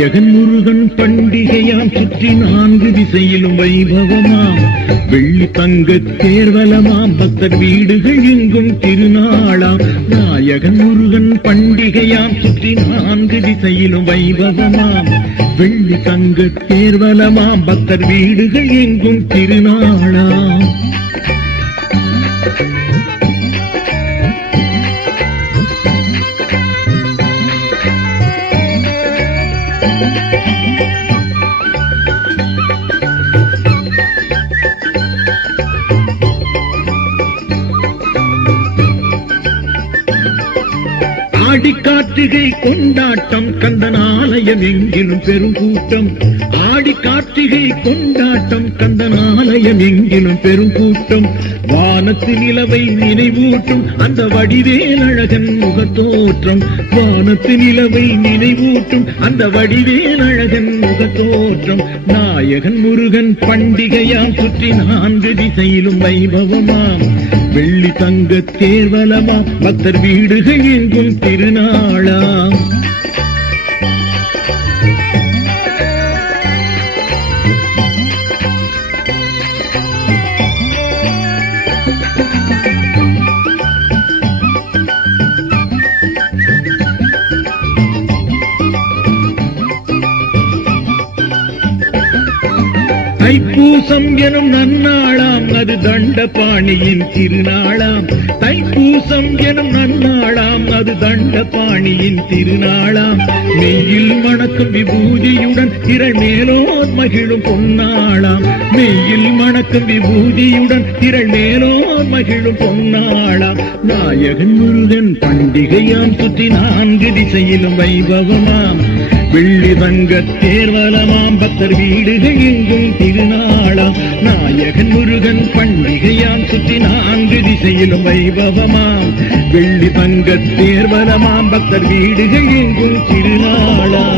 நாயகன் முருகன் பண்டிகையாம் சுற்றி 4 திசையிலும் வைபவமாம் வெள்ளி தங்க தேர்வலமாம் பக்தர் வீடுகள் எங்கும் திருநாளாம். நாயகன் முருகன் பண்டிகையாம் சுற்றி 4 திசையிலும் வைபவமாம் வெள்ளி தங்க தேர்வலமாம் பக்தர் வீடுகள் எங்கும் திருநாளாம். ஆடி கார்த்திகை கொண்டாட்டம் கந்தன் ஆலயம் எங்கிலும் பெருங்கூட்டம். ஆடி கார்த்திகை கொண்டாட்டம் கந்தன் ஆலயம் எங்கிலும் பெருங்கூட்டம். வானத்து நிலவை நினைவூட்டும் அந்த வடிவேல் அழகன் முகத்தோற்றம். வானத்து நிலவை நினைவூட்டும் அந்த வடிவேல் அழகன் முகத்தோற்றம். நாயகன் முருகன் பண்டிகையாம் சுற்றி 4 திசையிலும் வைபவமாம் வெள்ளி தங்க தேர்வலமாம் பக்தர் வீடுகள் எங்கும் திருநாளாம். தைப்பூசம் எனும் நன்னாளாம் அது தண்டபாணியின் திருநாளாம். தைப்பூசம் எனும் நன்னாளாம் அது தண்டபாணியின் திருநாளாம். மெய்யில் மணக்கும் விபூதியுடன் திரள் மேலோர் மகிழும் பொன்னாளாம். மெய்யில் மணக்கும் விபூதியுடன் திரள் மேலோர் மகிழும் பொன்னாளாம். நாயகன் முருகன் பண்டிகையாம் சுற்றி 4 திசையிலும் வைபவமாம் வெள்ளி தங்க தேர்வலமாம் பக்தர் வீடுகள் எங்கும் திருநாளாம். நாயகன் முருகன் பண்டிகையாம் சுற்றி 4 திசையிலும் வைபவமாம் வெள்ளி தங்க தேர்வலமாம் பக்தர் வீடுகள் எங்கும் திருநாளாம்.